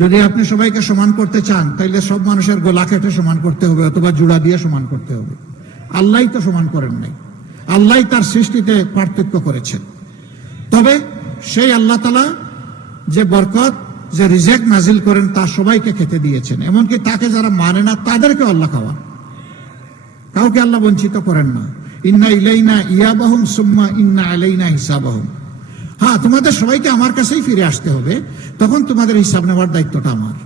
যদি আপনি সবাইকে সমান করতে চান, তাইলে সব মানুষের গলা কেটে সমান করতে হবে অথবা জোড়া দিয়ে সমান করতে হবে। আল্লাহ তো সমান করেন নাই, আল্লাহ তার সৃষ্টিতে পার্থক্য করেছেন। তবে সেই আল্লাহ তাআলা যে বরকত, যে রিজেক নাজিল করেন তা সবাইকে খেতে দিয়েছেন। এমনকি তাকে যারা মানে না তাদেরকে আল্লাহ খাওয়ান। কাউকে আল্লাহ বঞ্চিত করেন না। ইন্না ইলাইনা ইয়াবাহুম সুম্মা ইন্না আলাইনা হিসাবাহুম। হ্যাঁ, তোমাদের সবাইকে আমার কাছেই ফিরে আসতে হবে, তখন তোমাদের হিসাব নেওয়ার দায়িত্বটা আমার।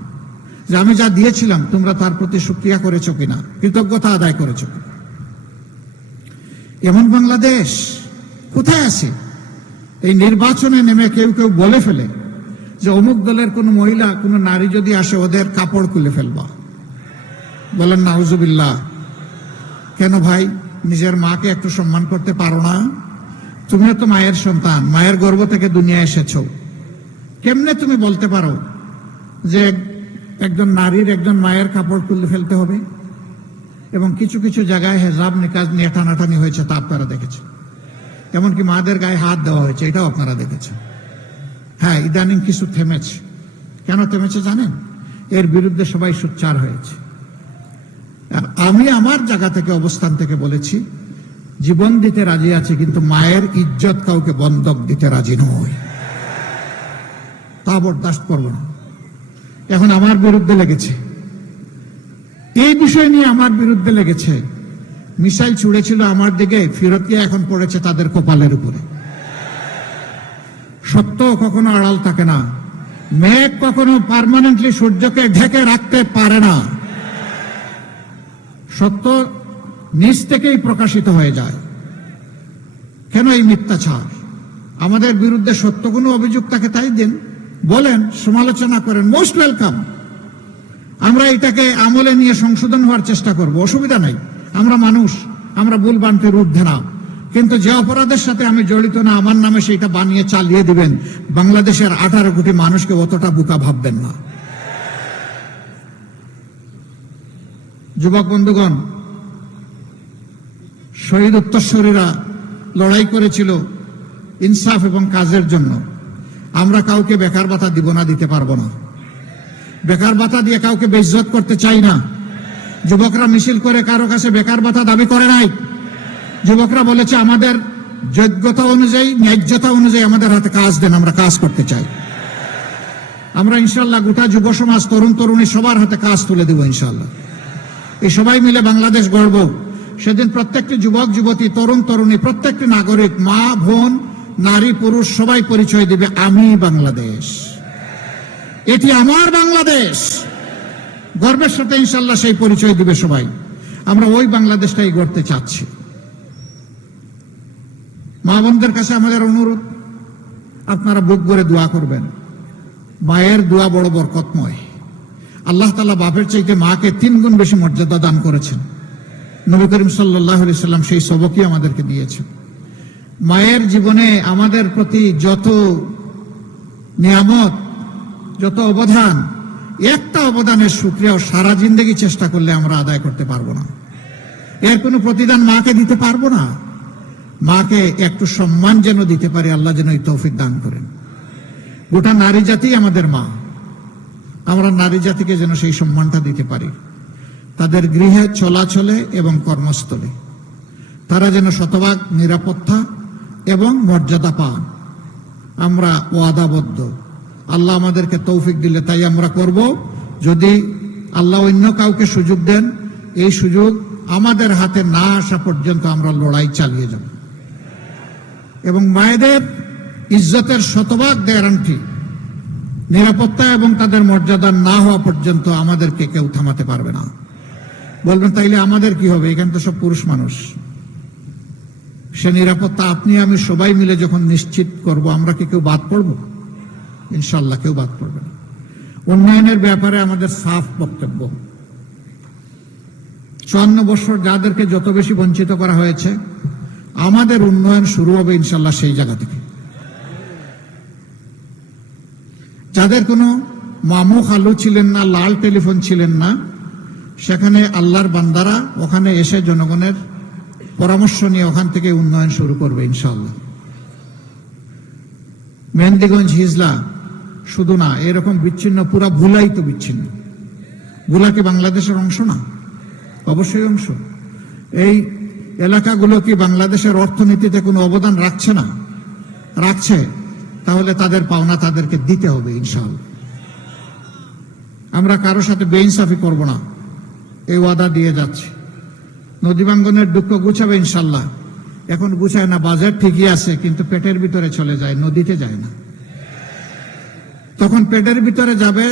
যে আমি যা দিয়েছিলাম তোমরা তার প্রতি শুকরিয়া করেছো কিনা, কৃতজ্ঞতা আদায় করেছো কিনা। এমন বাংলাদেশ কোথায় আছে? এই নির্বাচনে নেমে কেউ কেউ বলে ফেলে যে অমুক দলের কোন মহিলা কোন নারী যদি আসে ওদের কাপড় খুলে ফেলবা। বলেন নাউজুবিল্লাহ। কেন ভাই, নিজের মাকে একটু সম্মান করতে পারো না? তুমিও তো মায়ের সন্তান, মায়ের গর্ভ থেকে দুনিয়া এসেছো। কেমনে তুমি বলতে পারো যে একজন নারীর একজন মায়ের কাপড় খুলে ফেলতে হবে? এবং কিছু কিছু জায়গায় হেজাব নিকাজ নিয়ে টানাটানি হয়েছে, তা আপনারা দেখেছেন। এমনকি মাদের গায়ে হাত দেওয়া হয়েছে, এটাও আপনারা দেখেছেন। হ্যাঁ, ইদানিং কিছু থেমেছে। কেন থেমেছে জানেন? এর বিরুদ্ধে সবাই সোচ্চার হয়েছে। আর আমি আমার জায়গা থেকে, অবস্থান থেকে বলেছি, জীবন দিতে রাজি আছে, কিন্তু মায়ের ইজ্জত কাউকে বন্ধক দিতে রাজি নয়। তা বরদাস্ত করব না। এখন আমার বিরুদ্ধে লেগেছে, এই বিষয় নিয়ে আমার বিরুদ্ধে লেগেছে। মিসাইল ছুড়েছিল আমার দিকে, ফিরত গিয়ে এখন পড়েছে তাদের কপালের উপরে। সত্য কখনো আড়াল থাকে না, মেঘ কখনো পার্মানেন্টলি সূর্যকে ঢেকে রাখতে পারে না। সত্য নিজ থেকেই প্রকাশিত হয়ে যায়। কেন এই মিথ্যাচার? আমাদের বিরুদ্ধে সত্য কোনো অভিযোগ থাকে তাই দিন, বলেন, সমালোচনা করেন, মোস্ট ওয়েলকাম। আমরা এটাকে আমলে নিয়ে সংশোধন হওয়ার চেষ্টা করব, অসুবিধা নাই। আমরা মানুষ, আমরা ভুল বানতে ঊর্ধ্বে না। কিন্তু যে অপরাধের সাথে আমি জড়িত না, আমার নামে সেটা বানিয়ে চালিয়ে দিবেন, বাংলাদেশের 18 কোটি মানুষকে অতটা বোকা ভাববেন না। যুবক বন্ধুগণ, শহীদ উত্তরসূরিরা লড়াই করেছিল ইনসাফ এবং কাজের জন্য। আমরা কাউকে বেকার ভাতা দিব না, দিতে পারবো না। বেকার ভাতা দিয়ে কাউকে বেইজ্জত করতে চাই না। যুবকরা মিছিল করে কারো কাছে বেকার ভাতা দাবি করে নাই। যুবকরা বলেছে আমাদের যোগ্যতা অনুযায়ী, ন্যায্যতা অনুযায়ী আমাদের হাতে কাজ দেন, আমরা কাজ করতে চাই। আমরা ইনশাল্লাহ গোটা যুব সমাজ, তরুণ তরুণী সবার হাতে কাজ তুলে দেব ইনশাল্লাহ। এই সবাই মিলে বাংলাদেশ গড়ব। সেদিন প্রত্যেকটি যুবক যুবতী, তরুণ তরুণী, প্রত্যেকটি নাগরিক, মা বোন, নারী পুরুষ সবাই পরিচয় দিবে, আমি বাংলাদেশ, এটি আমার বাংলাদেশ। গর্বের সাথে ইনশাল্লাহ সেই পরিচয় দিবে সবাই। আমরা ওই বাংলাদেশটাই গড়তে চাচ্ছি। মা বোনদের কাছে আমাদের অনুরোধ, আপনারা বুক ভরে দোয়া করবেন। মায়ের দোয়া বড় বরকতময়। আল্লাহ তাআলা বাপের চাইতে মাকে 3 গুণ বেশি মর্যাদা দান করেছেন। নবী করিম সাল্লাল্লাহু আলাইহি সাল্লাম সেই সবকই আমাদেরকে দিয়েছেন। মায়ের জীবনে আমাদের প্রতি যত নিয়ামত, যত অবদান, একটা অবদানের শুকরিয়া সারা জিন্দেগি চেষ্টা করলে আমরা আদায় করতে পারবো না। এর কোনো প্রতিদান মাকে দিতে পারবো না। মাকে একটু সম্মান যেন দিতে পারি, আল্লাহ যেন এই তৌফিক দান করেন। গোটা নারী জাতি আমাদের মা, আমরা নারী জাতিকে যেন সেই সম্মানটা দিতে পারি। তাদের গৃহে চলাচলে এবং কর্মস্থলে তারা যেন শতভাগ নিরাপত্তা এবং মর্যাদা পান। আমরা ওয়াদাবদ্ধ। আল্লাহ আমাদেরকে তৌফিক দিলে তাই আমরা করব। যদি আল্লাহ অন্য কাউকে সুযোগ দেন, এই সুযোগ আমাদের হাতে না আসা পর্যন্ত আমরা লড়াই চালিয়ে যাব। এবং মায়েদের ইজ্জতের শতভাগ গ্যারান্টি, নিরাপত্তা এবং তাদের মর্যাদা না হওয়া পর্যন্ত আমাদেরকে কেউ থামাতে পারবে না। বলবেন তাইলে আমাদের কি হবে? এখানে তো সব পুরুষ মানুষ। সে নিরাপত্তা আপনি আমি সবাই মিলে যখন নিশ্চিত করব, আমরা কি কেউ বাদ পড়ব? ইনশাল্লাহ কেউ বাদ পড়বে না। উন্নয়নের ব্যাপারে আমাদের সাফ বক্তব্য। 54 বছর যাদেরকে যত বেশি বঞ্চিত করা হয়েছে, আমাদের উন্নয়ন শুরু হবে ইনশাল্লাহ সেই জায়গা থেকে। যাদের কোনো মামু খালু ছিলেন না, লাল টেলিফোন ছিলেন না, সেখানে আল্লাহর বান্দারা ওখানে এসে জনগণের পরামর্শ নিয়ে ওখান থেকে উন্নয়ন শুরু করবে ইনশাআল্লাহ। মেহেন্দিগঞ্জ হিজলা শুধু না, এরকম বিচ্ছিন্ন, পুরা ভুলাই তো বিচ্ছিন্ন। ভুলা কি বাংলাদেশের অংশ না? অবশ্যই অংশ। এই এলাকাগুলো কি বাংলাদেশের অর্থনীতিতে কোনো অবদান রাখছে না? রাখছে। তাহলে তাদের পাওনা তাদেরকে দিতে হবে ইনশাআল্লাহ। আমরা কারো সাথে বেইনসাফি করব না, এই ওয়াদা দিয়ে যাচ্ছি। নদীবাঙ্গনের দুঃখ গুছাবে ইনশাল্লাহ। এখন গুছায় না, বাজার ঠিকই আছে, কিন্তু পেটের ভিতরে চলে যায়, নদীতে যায় না। তখন পেটের ভিতরে যাবে,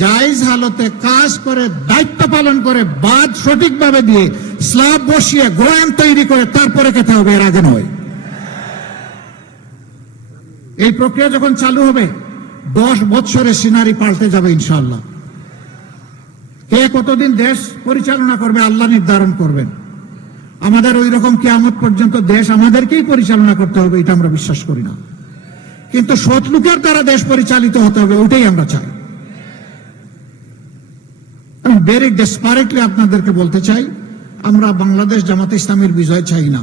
জায়েজ হালতে কাজ করে দায়িত্ব পালন করে বাদ সঠিকভাবে দিয়ে স্ল্যাব বসিয়ে গোয়ান তৈরি করে তারপরে খেতে হবে, এর আগে নয়। এই প্রক্রিয়া যখন চালু হবে 10 বছরে সিনারি পাল্টে যাবে ইনশাআল্লাহ। কে কতদিন দেশ পরিচালনা করবে আল্লাহ নির্ধারণ করবেন। আমাদের ওই রকম কিয়ামত পর্যন্ত দেশ আমাদেরকেই পরিচালনা করতে হবে এটা আমরা বিশ্বাস করি না, কিন্তু সৎ লোকের দ্বারা দেশ পরিচালিত হতে হবে ওইটাই আমরা চাই। আমি ভেরি ডেসপারেটলি আপনাদেরকে বলতে চাই, আমরা বাংলাদেশ জামাতে ইসলামীর বিজয় চাই না।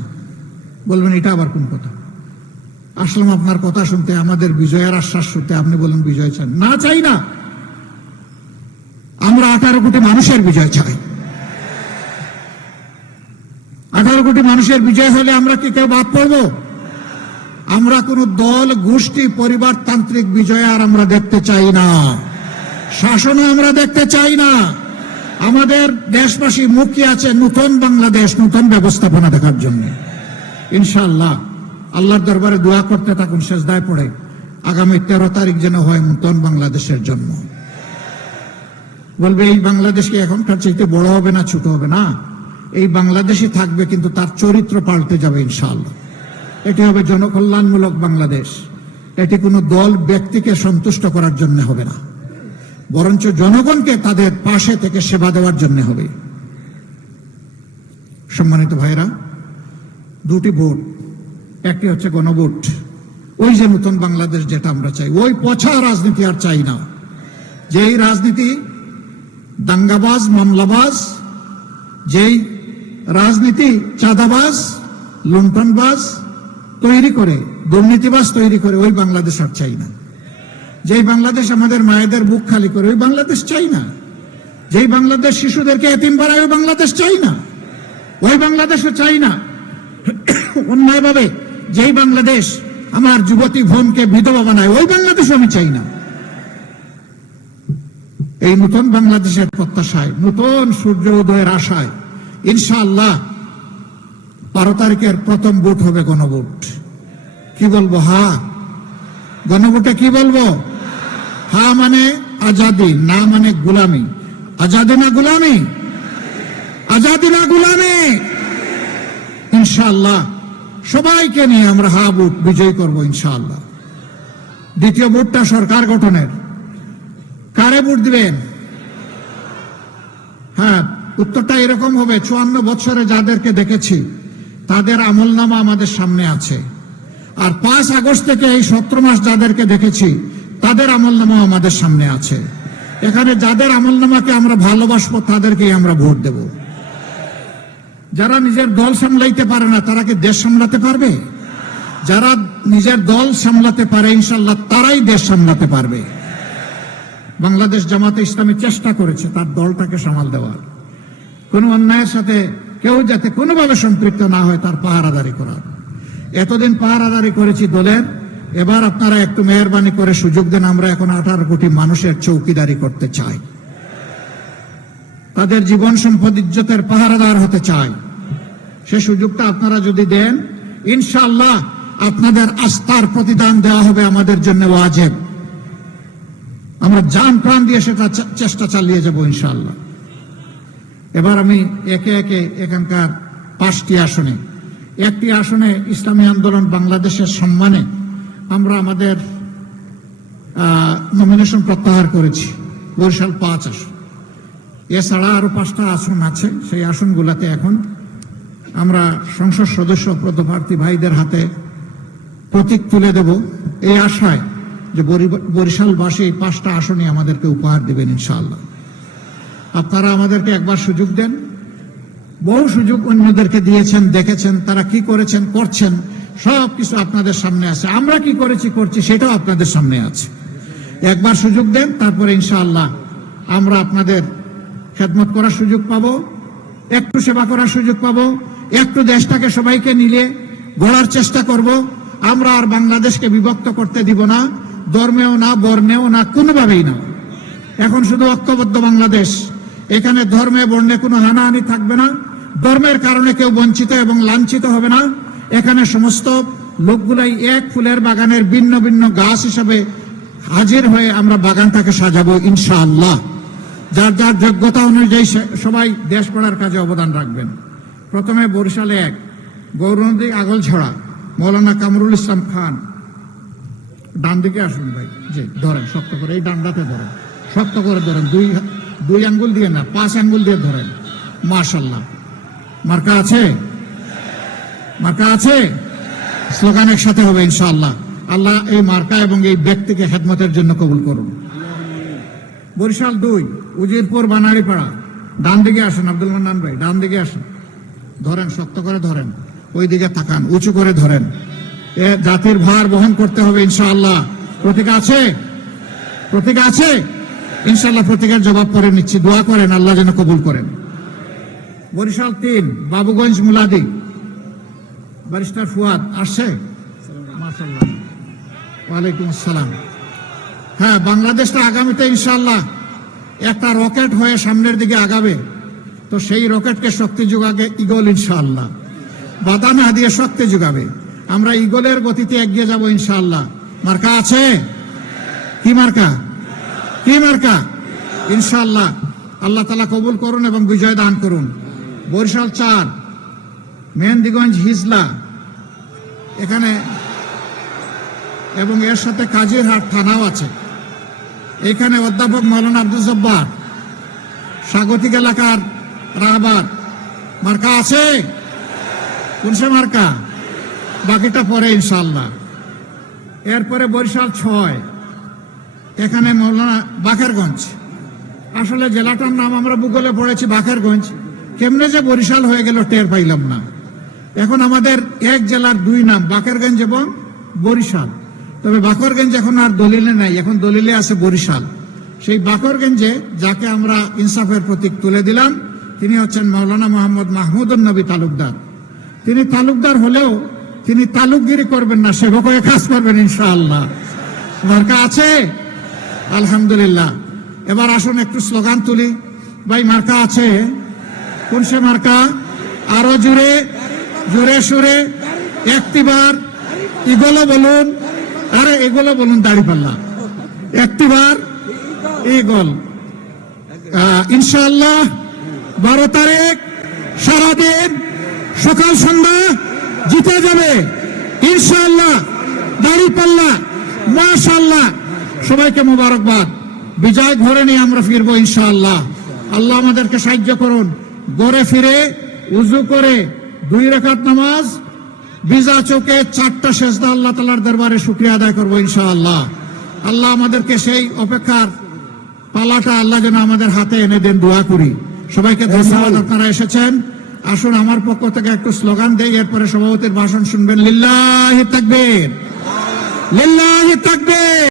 বলবেন এটা আবার কোন কথা? আসলাম আপনার কথা শুনতে, আমাদের বিজয়ের আশ্বাস শুনতে, আপনি বলেন বিজয় চান না? চাই না। আমরা 18 কোটি মানুষের বিজয় চাই। 18 কোটি মানুষের বিজয় হলে আমরা কি কেউ বাদ পড়বো? আমরা কোন দল, গোষ্ঠী, পরিবারতান্ত্রিক বিজয় আর আমরা দেখতে চাই না। শাসনও আমরা দেখতে চাই না। আমাদের দেশবাসী মুখী আছে নতুন বাংলাদেশ, নতুন ব্যবস্থাপনা দেখার জন্য। ইনশাআল্লাহ আল্লাহর দরবারে দোয়া করতে থাকুন, সেজদায় পড়ে আগামী 13 তারিখ যেন হয় নতুন বাংলাদেশের জন্ম। বলবে এই বাংলাদেশ কি এখনকার চাইতে বড় হবে না ছোট হবে? না, এই বাংলাদেশই থাকবে, কিন্তু তার চরিত্র পাল্টে যাবে ইনশাআল্লাহ। এটি হবে জনকল্যাণমূলক বাংলাদেশ। এটি কোনো দল ব্যক্তিকে সন্তুষ্ট করার জন্য হবে না, বরঞ্চ জনগণকে তাদের পাশে থেকে সেবা দেওয়ার জন্য হবে। সম্মানিত ভাইরা, দুটি ভোট, একটি হচ্ছে গণভোট। ওই যে নতুন বাংলাদেশ যেটা আমরা চাই, ওই পচা রাজনীতি আর চাই না। যেই রাজনীতি দাঙ্গাবাজ, মামলাবাজ, যেই রাজনীতি চাঁদাবাজ, লুণ্ঠনবাজ তৈরি করে, দুর্নীতিবাজ তৈরি করে, ওই বাংলাদেশ আর চাই না। যেই বাংলাদেশ আমাদের মায়েদের বুক খালি করে, ওই বাংলাদেশ চাই না। যেই বাংলাদেশ শিশুদেরকে এতিম বানায়, ওই বাংলাদেশ চাই না। ওই বাংলাদেশও চাই না। অন্যায়ভাবে যেই বাংলাদেশ আমার যুবতী বোনকে বিধবা বানায়, ওই বাংলাদেশ আমি চাই না। এই নতুন বাংলাদেশের প্রত্যাশায়, নতুন সূর্য উদয়ের আশায় ইনশাআল্লাহ 12 তারিখের প্রথম ভোট হবে গণভোট। কি বলবো? হা। গণভোটে কি বলবো? হা মানে আজাদি, না মানে গুলামি। আজাদি না গুলামি? আজাদি না গুলামি? ইনশাআল্লাহ সবাইকে নিয়ে আমরা হা ভোট বিজয় করবো ইনশাআল্লাহ। দ্বিতীয় ভোটটা সরকার গঠনের। কারে ভোট দিবেন? হ্যাঁ, উত্তরটা এরকম হবে, 54 বছরে যাদেরকে দেখেছি তাদের আমলনামা আমাদের সামনে আছে। আর 5 আগস্ট থেকে এই 17 মাস যাদেরকে দেখেছি তাদের আমলনামা আমাদের সামনে আছে। এখানে যাদের আমলনামাকে আমরা ভালোবাসবো তাদেরকেই আমরা ভোট দেব। যারা নিজের দল সামলাইতে পারে না তারা কি দেশ সামলাতে পারবে? যারা নিজের দল সামলাতে পারে ইনশাআল্লাহ তারাই দেশ সামলাতে পারবে। বাংলাদেশ জামাতে ইসলামী চেষ্টা করেছে তার দলটাকে সামাল দেওয়ার, কোন অন্যায়ের সাথে কেউ যাতে কোনোভাবে সম্পৃক্ত না হয় তার পাহারাদারি করার। এতদিন পাহারাদারি করেছি দলের, এবার আপনারা একটু মেহরবানি করে সুযোগ দেন। আমরা এখন 18 কোটি মানুষের চৌকিদারি করতে চাই, তাদের জীবন সম্পদ ইজ্জতের পাহারাদার হতে চাই। সে সুযোগটা আপনারা যদি দেন ইনশাআল্লাহ আপনাদের আস্থার প্রতিদান দেওয়া হবে আমাদের জন্য ওয়াজিব। আমরা জান প্রাণ দিয়ে সেটা চেষ্টা চালিয়ে যাব ইনশাআল্লাহ। এবার আমি একে একে এখানকার 5টি আসনে, একটি আসনে ইসলামী আন্দোলন বাংলাদেশের সম্মানে আমরা আমাদের নমিনেশন প্রত্যাহার করেছি, বরিশাল 5 আসন। এছাড়া আরো 5টা আসন আছে, সেই আসনগুলোতে এখন আমরা সংসদ সদস্য পদপ্রার্থী ভাইদের হাতে প্রতীক তুলে দেব, এই আশায় যে বরিশালবাসী এই 5টা আসনই আমাদেরকে উপহার দেবেন ইনশাআল্লাহ। আপনারা আমাদেরকে একবার সুযোগ দেন। বহু সুযোগ অন্যদেরকে দিয়েছেন, দেখেছেন তারা কি করেছেন, করছেন, সবকিছু আপনাদের সামনে আছে। আমরা কি করেছি, করছি, সেটাও আপনাদের সামনে আছে। একবার সুযোগ দেন, তারপরে ইনশাআল্লাহ আমরা আপনাদের খেদমত করার সুযোগ পাবো, একটু সেবা করার সুযোগ পাবো, একটু দেশটাকে সবাইকে নিলে গড়ার চেষ্টা করব। আমরা আর বাংলাদেশকে বিভক্ত করতে দিব না, ধর্মেও না, বর্ণেও না, কোনোভাবেই না। এখন শুধু ঐক্যবদ্ধ বাংলাদেশ। এখানে ধর্মে বর্ণে কোনো হানাহানি থাকবে না, ধর্মের কারণে কেউ বঞ্চিত এবং লাঞ্ছিত হবে না। এখানে সমস্ত লোকগুলাই এক ফুলের বাগানের ভিন্ন ভিন্ন গাছ হিসাবে হাজির হয়ে আমরা বাগানটাকে সাজাবো ইনশাআল্লাহ। যার যার যোগ্যতা অনুযায়ী সবাই দেশ গড়ার কাজে অবদান রাখবেন। প্রথমে বরিশালে 1 গৌরনদী আগলছড়া মৌলানা কামরুল ইসলাম খান, ডান দিকে আসুন ভাই, জি ধরেন শক্ত করে, এই ডান্ডাতে ধরেন, শক্ত করে ধরেন, দুই আঙ্গুল দিয়ে না 5 আঙ্গুল দিয়ে ধরেন। মাশাআল্লাহ। মার্কা আছে? মার্কা আছে? স্লোগান একসাথে হবে ইনশাআল্লাহ। আল্লাহ এই মার্কা এবং এই ব্যক্তিকে খেদমতের জন্য কবুল করুন। বরিশাল 2 উজিরপুর বানারীপাড়া, ডান দিকে আসেন আব্দুল মান্নান ভাই, ডান দিকে আসেন, ধরেন শক্ত করে ধরেন, ওই দিকে তাকান, উঁচু করে ধরেন। এ জাতির ভার বহন করতে হবে ইনশাআল্লাহ। প্রতীক আছে? প্রতীক আছে ইনশাআল্লাহ। প্রতীকের জবাব পরে নিচ্ছি, দোয়া করেন আল্লাহ যেন কবুল করেন। বরিশাল 3 বাবুগঞ্জ মুলাদি, ব্যারিস্টার ফুয়াদ আসছে? মাশাআল্লাহ, ওয়ালাইকুম আসসালাম। হ্যাঁ, বাংলাদেশটা আগামীতে ইনশাআল্লাহ একটা রকেট হয়ে সামনের দিকে আগাবে, তো সেই রকেটকে শক্তি যোগাবে ঈগল ইনশাআল্লাহ। বাধা না দিয়ে শক্তি যোগাবে। আমরা ঈগলের গতিতে এগিয়ে যাব ইনশাআল্লাহ। মার্কা আছে? কি মার্কা? কি মার্কা? ইনশাআল্লাহ। আল্লাহ তাআলা কবুল করুন এবং বিজয় দান করুন। বরিশাল 4 মেহেন্দিগঞ্জ হিজলা, এখানে এবং এর সাথে কাজিরহাট থানাও আছে। এখানে অধ্যাপক মৌলানা আব্দুল জব্বার, স্বাগতিক এলাকার রাহবার। মার্কা আছে? কোনসে মার্কা? বাকিটা পরে ইনশাআল্লাহ। এরপরে বরিশাল 6 এখানে মৌলানা বাকেরগঞ্জ। আসলে জেলাটার নাম আমরা ভূগোলে পড়েছি বাকেরগঞ্জ, কেমনে যে বরিশাল হয়ে গেল টের পাইলাম না। এখন আমাদের এক জেলার 2 নাম, বাকেরগঞ্জ এবং বরিশাল। তবে বাকরগঞ্জ এখন আর দলিলে নাই, এখন দলিলে আছে বরিশাল। সেই বাকরগঞ্জে যাকে আমরা ইনসাফের প্রতীক তুলে দিলাম, তিনি হচ্ছেন মাওলানা মোহাম্মদ মাহমুদুন নবী তালুকদার। তিনি তালুকদার হলেও তিনি তালুকগিরি করবেন না, সেবক হয়ে কাজ করবেন ইনশাআল্লাহ। মার্কা আছে? আলহামদুলিল্লাহ। এবার আসুন একটু স্লোগান তুলি। ভাই মার্কা আছে? কোন সে মার্কা? আরো জোরে, জোরে সুরে, একটিবার ইগলো বলুন, আরে এগুলো বলুন, দাড়িপাল্লা। একটিবার ইগল। ইনশাআল্লাহ 12 তারিখ সারাদিন সকাল সন্ধ্যা জিতে যাবে ইনশাআল্লাহ। দাড়িপাল্লা, মাশাআল্লাহ। সবাইকে মোবারকবাদ। বিজয় ঘরে নিয়ে আমরা ফিরবো ইনশাআল্লাহ। আল্লাহ আমাদেরকে সাহায্য করুন। ঘরে ফিরে উযু করে 2 রাকাত নামাজ, বিজা চোখে 4টা সেজদা আল্লাহ তাআলার দরবারে শুকরিয়া আদায় করবো ইনশাআল্লাহ। আল্লাহ আমাদেরকে সেই অপেক্ষার পালাটা আল্লাহ যেন আমাদের হাতে এনে দেন, দোয়া করি। সবাইকে ধন্যবাদ, আপনারা এসেছেন। আসুন আমার পক্ষ থেকে একটু স্লোগান দেই, এরপরে সভাপতির ভাষণ শুনবেন। লিল্লাহি তাকবীর, লিল্লাহি তাকবীর।